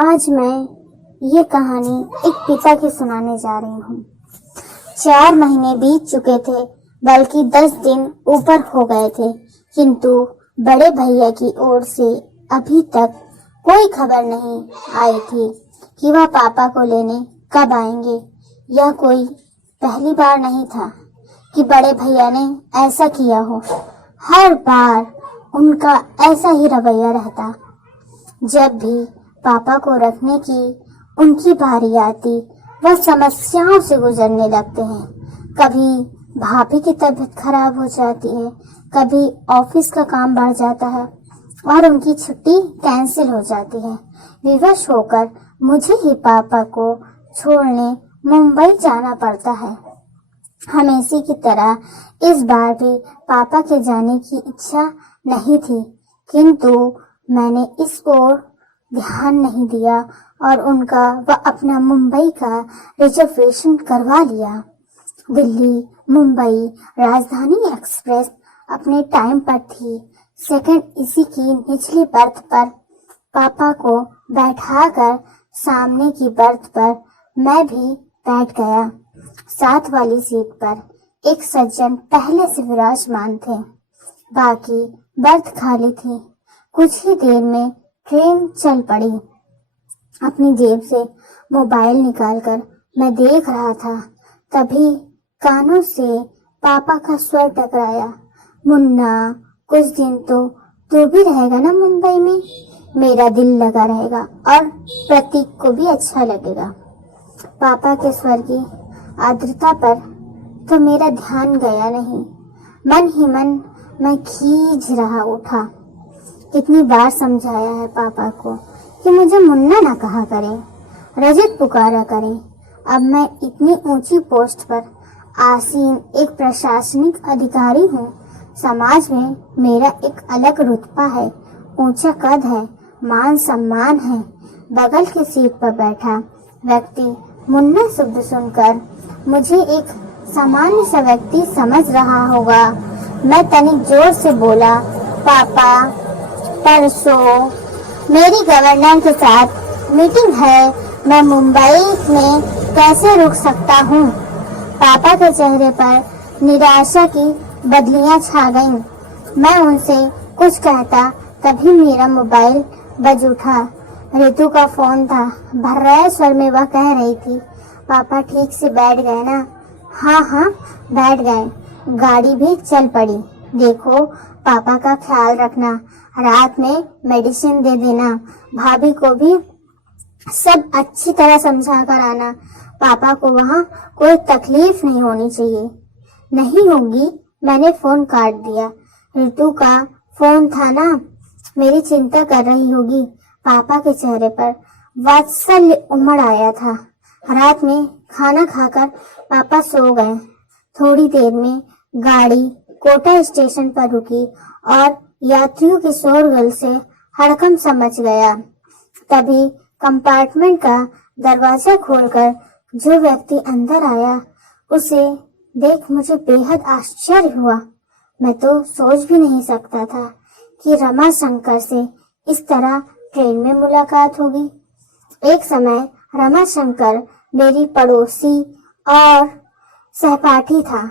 आज मैं ये कहानी एक पिता की सुनाने जा रही हूँ। 4 महीने बीत चुके थे, बल्कि 10 दिन ऊपर हो गए थे, किंतु बड़े भैया की ओर से अभी तक कोई खबर नहीं आई थी कि वह पापा को लेने कब आएंगे। यह कोई पहली बार नहीं था कि बड़े भैया ने ऐसा किया हो। हर बार उनका ऐसा ही रवैया रहता। जब भी पापा को रखने की उनकी बारी आती, वह समस्याओं से गुजरने लगते हैं। कभी भाभी की तबीयत खराब हो जाती है, कभी ऑफिस का काम बढ़ जाता है और उनकी छुट्टी कैंसिल हो जाती है। विवश होकर मुझे ही पापा को छोड़ने मुंबई जाना पड़ता है। हमेशा की तरह इस बार भी पापा के जाने की इच्छा नहीं थी, किंतु मैंने इस ओर ध्यान नहीं दिया और उनका व अपना मुंबई का रिजर्वेशन करवा लिया। दिल्ली मुंबई राजधानी एक्सप्रेस अपने टाइम पर थी। सेकंड एसी की निचली बर्थ पर पापा को बैठाकर सामने की बर्थ पर मैं भी बैठ गया। साथ वाली सीट पर एक सज्जन पहले से विराजमान थे। बाकी बर्थ खाली थी। कुछ ही देर में ट्रेन चल पड़ी। अपनी जेब से मोबाइल निकालकर मैं देख रहा था, तभी कानों से पापा का स्वर टकराया। मुन्ना, कुछ दिन तो तू भी रहेगा ना मुंबई में? मेरा दिल लगा रहेगा और प्रतीक को भी अच्छा लगेगा। पापा के स्वर की आर्द्रता पर तो मेरा ध्यान गया नहीं। मन ही मन मैं खींच रहा उठा। कितनी बार समझाया है पापा को कि मुझे मुन्ना ना कहा करें, रजत पुकारा करें। अब मैं इतनी ऊंची पोस्ट पर आसीन एक प्रशासनिक अधिकारी हूँ। समाज में मेरा एक अलग रुतबा है, ऊंचा कद है, मान सम्मान है। बगल की सीट पर बैठा व्यक्ति मुन्ना शब्द सुनकर मुझे एक सामान्य सा व्यक्ति समझ रहा होगा। मैं तनिक जोर से बोला, पापा, परसों मेरी गवर्नर के साथ मीटिंग है, मैं मुंबई में कैसे रुक सकता हूँ? पापा के चेहरे पर निराशा की बदलियां छा गईं। मैं उनसे कुछ कहता, तभी मेरा मोबाइल बज उठा। रितु का फोन था। भर्राए स्वर में वह कह रही थी, पापा ठीक से बैठ गए ना? हाँ, बैठ गए। गाड़ी भी चल पड़ी। देखो, पापा का ख्याल रखना, रात में मेडिसिन दे देना, भाभी को भी सब अच्छी तरह समझा कर आना। पापा को वहाँ कोई तकलीफ नहीं होनी चाहिए। नहीं होगी। मैंने फोन काट दिया। रितु का फोन था ना, मेरी चिंता कर रही होगी। पापा के चेहरे पर वात्सल्य उमड़ आया था। रात में खाना खाकर पापा सो गए। थोड़ी देर में गाड़ी कोटा स्टेशन पर रुकी और यात्रियों के शोरगुल से हड़कंप सा मच गया। तभी कंपार्टमेंट का दरवाजा खोलकर जो व्यक्ति अंदर आया, उसे देख मुझे बेहद आश्चर्य हुआ। मैं तो सोच भी नहीं सकता था कि रमा शंकर से इस तरह ट्रेन में मुलाकात होगी। एक समय रमा शंकर मेरी पड़ोसी और सहपाठी था।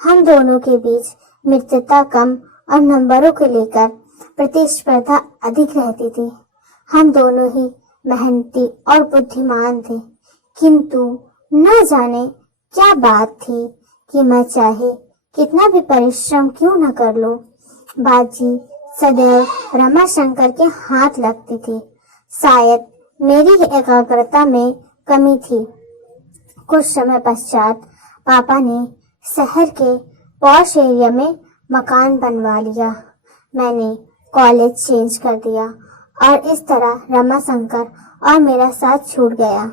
हम दोनों के बीच मित्रता कम और नंबरों को लेकर प्रतिस्पर्धा अधिक रहती थी। हम दोनों ही मेहनती और बुद्धिमान थे, किंतु न जाने क्या बात थी कि मैं चाहे कितना भी परिश्रम क्यों न कर लूं, बाजी सदैव रमा शंकर के हाथ लगती थी। शायद मेरी एकाग्रता में कमी थी। कुछ समय पश्चात पापा ने शहर के पॉश एरिया में मकान बनवा लिया। मैंने कॉलेज चेंज कर दिया और इस तरह रमा शंकर और मेरा साथ छूट गया।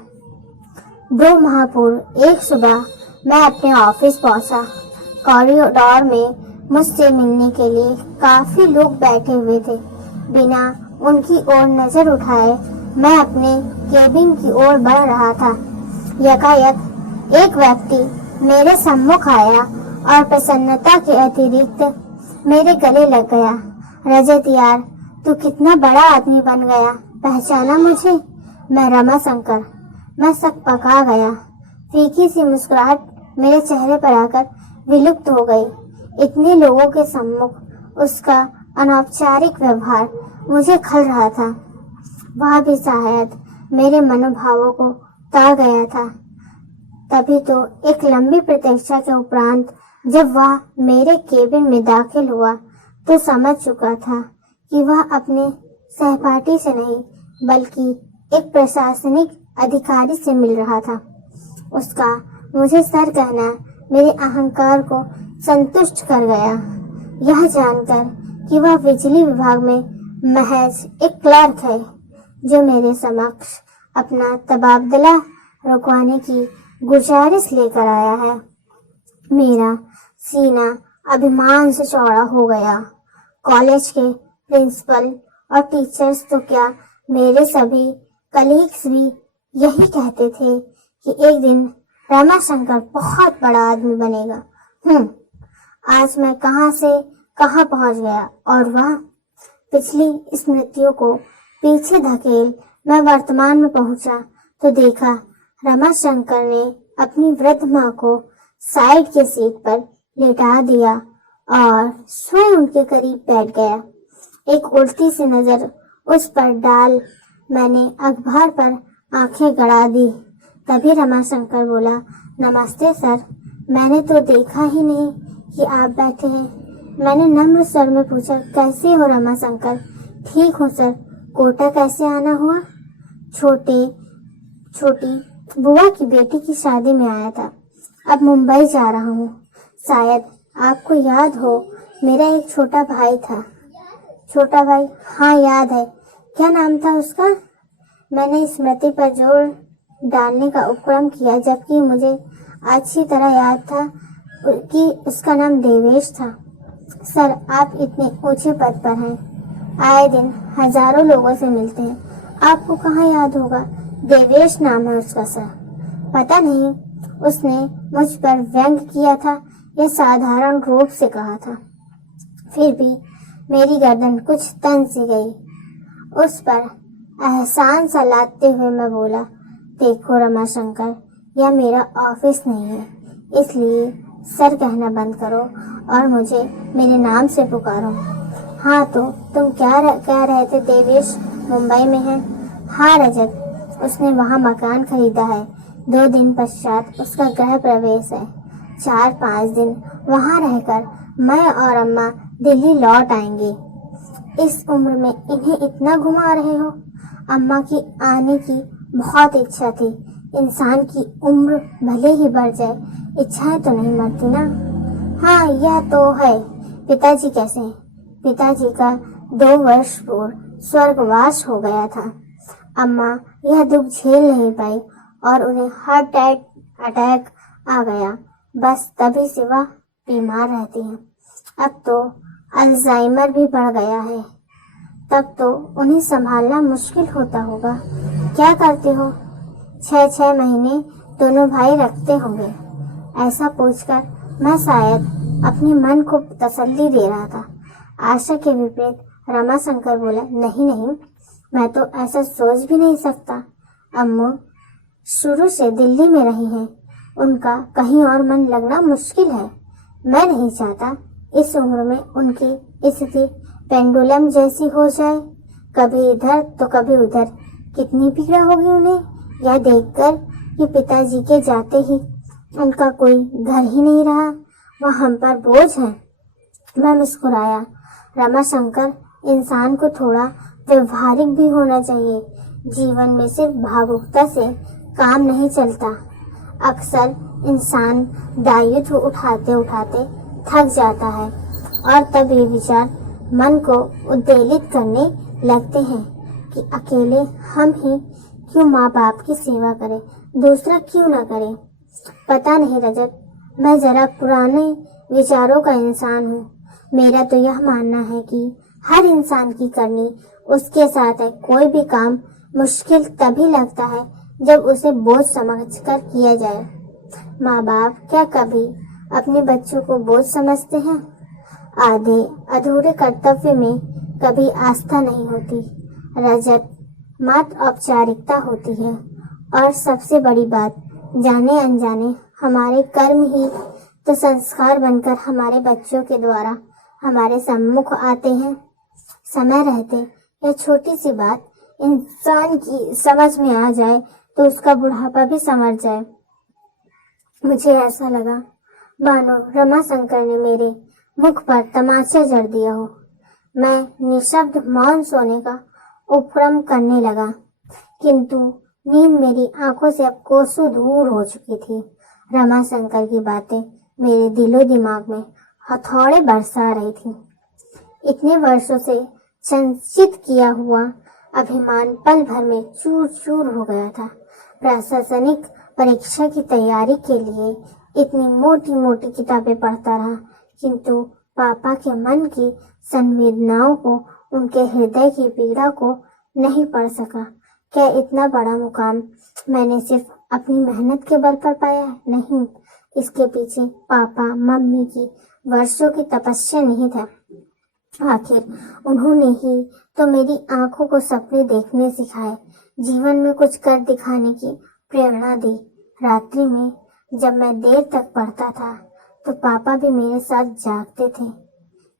2 माह पूर्व एक सुबह मैं अपने ऑफिस पहुंचा। कॉरिडोर में मुझसे मिलने के लिए काफी लोग बैठे हुए थे। बिना उनकी ओर नजर उठाए मैं अपने केबिन की ओर बढ़ रहा था। यकायक एक व्यक्ति मेरे सम्मुख आया और प्रसन्नता के अतिरिक्त मेरे गले लग गया। रजत यार, तू कितना बड़ा आदमी बन गया, पहचाना मुझे? मैं रमाशंकर। मैं सक पका गया। फीकी सी मुस्कुराहट मेरे चेहरे पर आकर विलुप्त हो गई। इतने लोगों के सम्मुख उसका अनौपचारिक व्यवहार मुझे खल रहा था। वह भी शायद मेरे मनोभावों को ता गया था। तभी तो एक लंबी प्रतीक्षा के उपरांत जब वह मेरे केबिन में दाखिल हुआ तो समझ चुका था कि वह अपने सहपाठी से नहीं बल्कि एक प्रशासनिक अधिकारी से मिल रहा था। उसका मुझे सर कहना मेरे अहंकार को संतुष्ट कर गया। यह जानकर कि वह बिजली विभाग में महज एक क्लर्क है जो मेरे समक्ष अपना तबादला रुकवाने की गुजारिश लेकर आया है, मेरा सीना अभिमान से चौड़ा हो गया। कॉलेज के प्रिंसिपल और टीचर्स तो क्या, मेरे सभी कलीग्स भी यही कहते थे कि एक दिन रमाशंकर बहुत बड़ा आदमी बनेगा। आज मैं कहां से कहां पहुंच गया और वह पिछली स्मृतियों को पीछे धकेल मैं वर्तमान में पहुंचा तो देखा रमाशंकर ने अपनी वृद्ध माँ को साइड के सीट पर लेटा दिया और स्वयं उनके करीब बैठ गया। एक उल्टी सी नजर उस पर डाल मैंने अखबार पर आंखें गड़ा दी। तभी रमाशंकर बोला, नमस्ते सर, मैंने तो देखा ही नहीं कि आप बैठे हैं। मैंने नम्र स्वर में पूछा, कैसे हो रमाशंकर? ठीक हूँ सर। कोटा कैसे आना हुआ? छोटी बुआ की बेटी की शादी में आया था। अब मुंबई जा रहा हूँ। शायद आपको याद हो, मेरा एक छोटा भाई था। छोटा भाई? हाँ याद है। क्या नाम था उसका? मैंने स्मृति पर जोर डालने का उपक्रम किया, जबकि मुझे अच्छी तरह याद था कि उसका नाम देवेश था। सर, आप इतने ऊंचे पद पर हैं, आए दिन हजारों लोगों से मिलते हैं, आपको कहाँ याद होगा? देवेश नाम है उसका सर। पता नहीं उसने मुझ पर व्यंग किया था या साधारण रूप से कहा था। फिर भी मेरी गर्दन कुछ तन सी गई। उस पर एहसान सा लादते हुए मैं बोला, देखो रमाशंकर, यह मेरा ऑफिस नहीं है, इसलिए सर कहना बंद करो और मुझे मेरे नाम से पुकारो। हाँ तो तुम क्या कह रहे थे? देवेश मुंबई में है? हाँ रजत, उसने वहाँ मकान खरीदा है। 2 दिन पश्चात उसका गृह प्रवेश है। 4-5 दिन वहाँ रहकर मैं और अम्मा दिल्ली लौट आएंगे। इस उम्र में इन्हें इतना घुमा रहे हो? अम्मा की आने की बहुत इच्छा थी। इंसान की उम्र भले ही बढ़ जाए, इच्छाएं तो नहीं मरती ना। हाँ यह तो है। पिताजी कैसे हैं? पिताजी का 2 वर्ष पूर्व स्वर्गवास हो गया था। अम्मा यह दुख झेल नहीं पाई और उन्हें हार्ट अटैक आ गया। बस तभी से वह बीमार रहती हैं। अब तो अल्जाइमर भी बढ़ गया है। तब तो उन्हें संभालना मुश्किल होता होगा। क्या करते हो? 6-6 महीने दोनों भाई रखते होंगे। ऐसा पूछकर मैं शायद अपने मन को तसल्ली दे रहा था। आशा के विपरीत रमाशंकर बोला, नहीं, मैं तो ऐसा सोच भी नहीं सकता। अम्मू शुरू से दिल्ली में रही हैं, उनका कहीं और मन लगना मुश्किल है। मैं नहीं चाहता इस उम्र में उनकी स्थिति पेंडुलम जैसी हो जाए, कभी इधर तो कभी उधर। कितनी पीड़ा होगी उन्हें यह देखकर कि पिताजी के जाते ही उनका कोई घर ही नहीं रहा, वह हम पर बोझ है। मैं मुस्कुराया। रमाशंकर, इंसान को थोड़ा व्यवहारिक भी होना चाहिए। जीवन में सिर्फ भावुकता से काम नहीं चलता। अक्सर इंसान दायित्व उठाते उठाते थक जाता है और तब ये विचार मन को उद्वेलित करने लगते हैं कि अकेले हम ही क्यों माँ बाप की सेवा करें, दूसरा क्यों ना करे। पता नहीं रजत, मैं जरा पुराने विचारों का इंसान हूँ। मेरा तो यह मानना है कि हर इंसान की करनी उसके साथ है। कोई भी काम मुश्किल तभी लगता है जब उसे बोझ समझकर किया जाए। माँ बाप क्या कभी अपने बच्चों को बोझ समझते हैं? आधे अधूरे कर्तव्य में कभी आस्था नहीं होती। रजत, मात्र औपचारिकता होती है। और सबसे बड़ी बात, जाने अनजाने हमारे कर्म ही तो संस्कार बनकर हमारे बच्चों के द्वारा हमारे सम्मुख आते हैं। समय रहते यह छोटी सी बात इंसान की समझ में आ जाए तो उसका बुढ़ापा भी संवर जाए। मुझे ऐसा लगा मानो रमाशंकर ने मेरे मुख पर तमाचा जड़ दिया हो। मैं निशब्द मौन सोने का उपक्रम करने लगा, किंतु नींद मेरी आंखों से अब कोसों दूर हो चुकी थी। रमाशंकर की बातें मेरे दिलो दिमाग में हथौड़े बरसा रही थी। इतने वर्षों से संचित किया हुआ अभिमान पल भर में चूर चूर हो गया था। प्रशासनिक परीक्षा की तैयारी के लिए इतनी मोटी मोटी किताबें पढ़ता रहा, किंतु पापा के मन की संवेदनाओं को, उनके हृदय की पीड़ा को नहीं पढ़ सका। क्या इतना बड़ा मुकाम मैंने सिर्फ अपनी मेहनत के बल पर पाया? नहीं, इसके पीछे पापा मम्मी की वर्षों की तपस्या नहीं था। आखिर उन्होंने ही तो मेरी आंखों को सपने देखने सिखाए, जीवन में कुछ कर दिखाने की प्रेरणा दी। रात्रि में जब मैं देर तक पढ़ता था तो पापा भी मेरे साथ जागते थे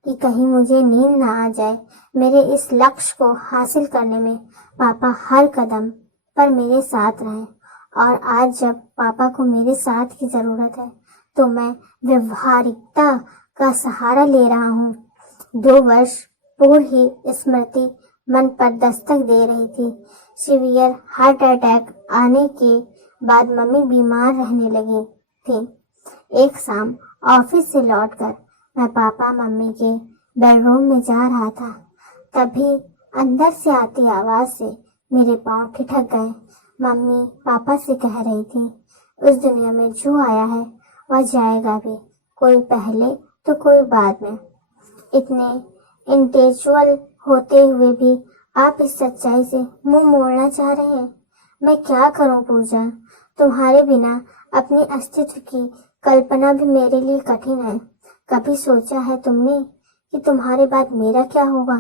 कि कहीं मुझे नींद ना आ जाए। मेरे इस लक्ष्य को हासिल करने में पापा हर कदम पर मेरे साथ रहे, और आज जब पापा को मेरे साथ की जरूरत है तो मैं व्यवहारिकता का सहारा ले रहा हूँ। 2 वर्ष पूर्व ही स्मृति मन पर दस्तक दे रही थी। सीवियर हार्ट अटैक आने के बाद मम्मी बीमार रहने लगी थी। एक शाम ऑफिस से लौटकर मैं पापा मम्मी के बेडरूम में जा रहा था, तभी अंदर से आती आवाज से मेरे पांव ठिठक गए। मम्मी पापा से कह रही थी, उस दुनिया में जो आया है वह जाएगा भी, कोई पहले तो कोई बाद में। इतने इंटेलेक्चुअल होते हुए भी आप इस सच्चाई से मुंह मोड़ना चाह रहे हैं। मैं क्या करूं पूजा, तुम्हारे बिना अपने अस्तित्व की कल्पना भी मेरे लिए कठिन है। कभी सोचा है तुमने कि तुम्हारे बाद मेरा क्या होगा?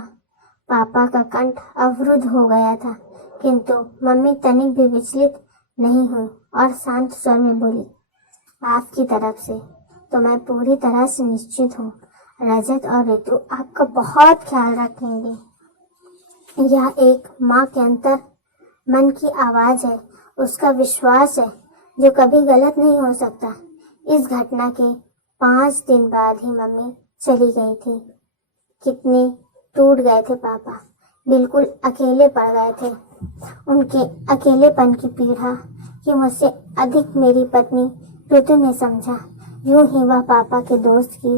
पापा का कंठ अवरुद्ध हो गया था, किंतु मम्मी तनिक भी विचलित नहीं हुई और शांत स्वर में बोली, आपकी तरफ से तो मैं पूरी तरह से निश्चित हूँ। रजत और ऋतु आपका बहुत ख्याल रखेंगे। यह एक माँ के अंतर मन की आवाज है, उसका विश्वास है जो कभी गलत नहीं हो सकता। इस घटना के 5 दिन बाद ही मम्मी चली गई थी। कितने टूट गए थे पापा, बिल्कुल अकेले पड़ गए थे। उनके अकेलेपन की पीड़ा कि मुझसे अधिक मेरी पत्नी ऋतु ने समझा। यूं ही वह पापा के दोस्त की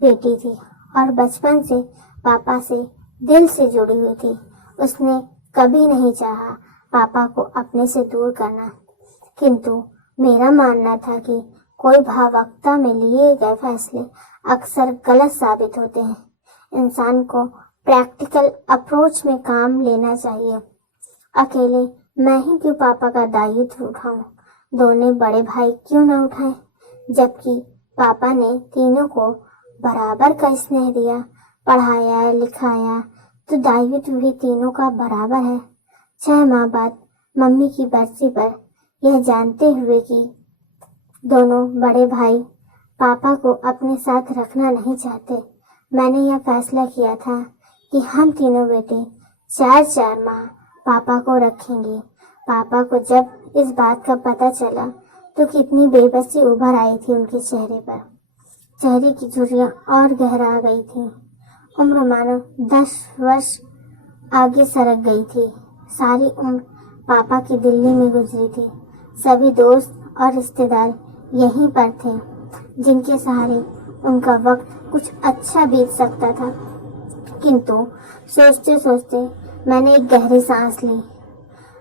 बेटी थी और बचपन से पापा से दिल से जुड़ी हुई थी। उसने कभी नहीं चाहा पापा को अपने से दूर करना, किंतु मेरा मानना था कि कोई भावुकता में लिए गए फैसले अक्सर गलत साबित होते हैं। इंसान को प्रैक्टिकल अप्रोच में काम लेना चाहिए। अकेले मैं ही क्यों पापा का दायित्व उठाऊं? दोनों बड़े भाई क्यों न उठाएं? जबकि पापा ने तीनों को बराबर का स्नेह दिया, पढ़ाया लिखाया, तो दायित्व भी तीनों का बराबर है। 6 माह बाद मम्मी की बरसी पर यह जानते हुए कि दोनों बड़े भाई पापा को अपने साथ रखना नहीं चाहते, मैंने यह फैसला किया था कि हम तीनों बेटे 4-4 माह पापा को रखेंगे। पापा को जब इस बात का पता चला तो कितनी बेबसी उभर आई थी उनके चेहरे पर। चेहरे की झुर्रियां और गहरा गई थी। उम्र मानो 10 वर्ष आगे सरक गई थी। सारी उम्र पापा की दिल्ली में गुजरी थी। सभी दोस्त और रिश्तेदार यहीं पर थे, जिनके सहारे उनका वक्त कुछ अच्छा बीत सकता था। किंतु सोचते सोचते मैंने एक गहरी सांस ली।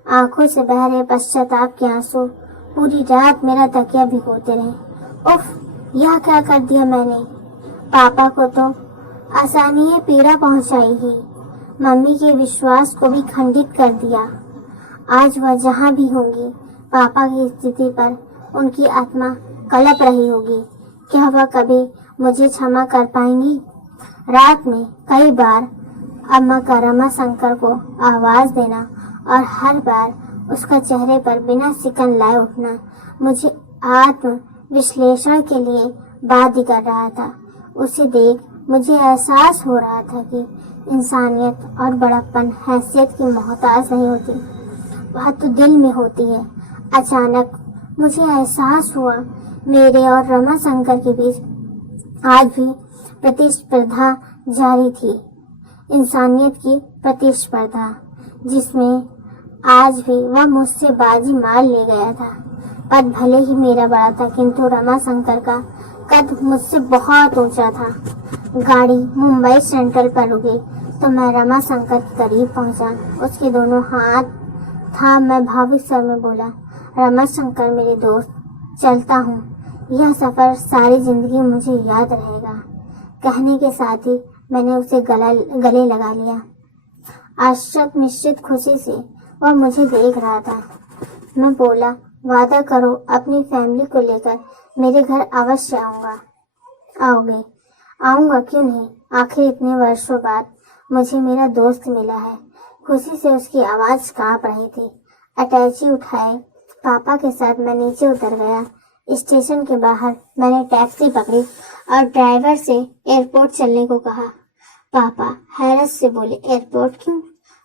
आंखों से बह रहे पश्चाताप के आंसू पूरी रात मेरा तकिया भिगोते रहे। उफ, यह क्या कर दिया मैंने? पापा को तो आसानी है पीड़ा पहुंचाई ही, मम्मी के विश्वास को भी खंडित कर दिया। आज वह जहां भी होंगी, पापा की स्थिति पर उनकी आत्मा कलप रही होगी। क्या वह कभी मुझे क्षमा कर पाएंगी? रात में कई बार अम्मा का रमाशंकर को आवाज देना और हर बार उसका चेहरे पर बिना सिकन लाए उठना मुझे आत्म विश्लेषण के लिए बाध्य कर रहा था। उसे देख मुझे एहसास हो रहा था कि इंसानियत और बड़प्पन हैसियत की मोहताज नहीं होती, वह तो दिल में होती है। अचानक मुझे एहसास हुआ मेरे और रमाशंकर के बीच आज भी प्रतिस्पर्धा जारी थी, इंसानियत की प्रतिस्पर्धा, जिसमें आज भी वह मुझसे बाजी मार ले गया था। कद भले ही मेरा बड़ा था, किंतु रमाशंकर का कद मुझसे बहुत ऊंचा था। गाड़ी मुंबई सेंट्रल पर रुकी तो मैं रमाशंकर के करीब पहुंचा। उसके दोनों हाथ था। मैं भावुक स्वर में बोला, रमाशंकर मेरे दोस्त, चलता हूँ। यह सफर सारी जिंदगी मुझे याद रहेगा। कहने के साथ ही मैंने उसे गले लगा लिया। आश्चर्य मिश्रित खुशी से वह मुझे देख रहा था। मैं बोला, वादा करो अपनी फैमिली को लेकर मेरे घर अवश्य आऊंगा। आओगे? आऊंगा, क्यों नहीं। आखिर इतने वर्षों बाद मुझे मेरा दोस्त मिला है। खुशी से उसकी आवाज कांप रही थी। अटैची उठाए पापा के साथ मैं नीचे उतर गया। स्टेशन के बाहर मैंने टैक्सी पकड़ी और ड्राइवर से एयरपोर्ट चलने को कहा। पापा हैरत से बोले, एयरपोर्ट क्यों?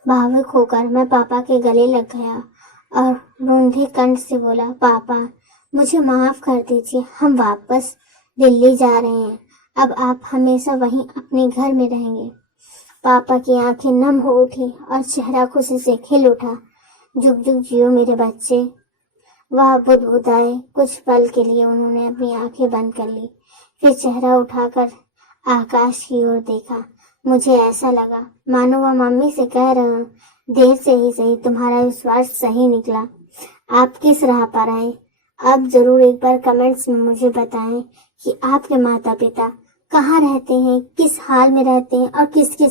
भावुक होकर मैं पापा के गले लग गया और रूंधे कंठ से बोला, पापा मुझे माफ कर दीजिए, हम वापस दिल्ली जा रहे हैं। अब आप हमेशा वहीं अपने घर में रहेंगे। पापा की आंखें नम हो उठी और चेहरा खुशी से खिल उठा। जुग जुग जियो मेरे बच्चे। वह बुदबुदाए। कुछ पल के लिए उन्होंने अपनी आंखें बंद कर ली, फिर चेहरा उठाकर आकाश की ओर देखा। मुझे ऐसा लगा मानो वह मम्मी से कह रहे हो, देर से ही सही तुम्हारा विश्वास सही निकला। आप किस राह पर आए? आप जरूर एक बार कमेंट्स में मुझे बताएं कि आपके माता पिता कहाँ रहते हैं, किस हाल में रहते हैं और किसके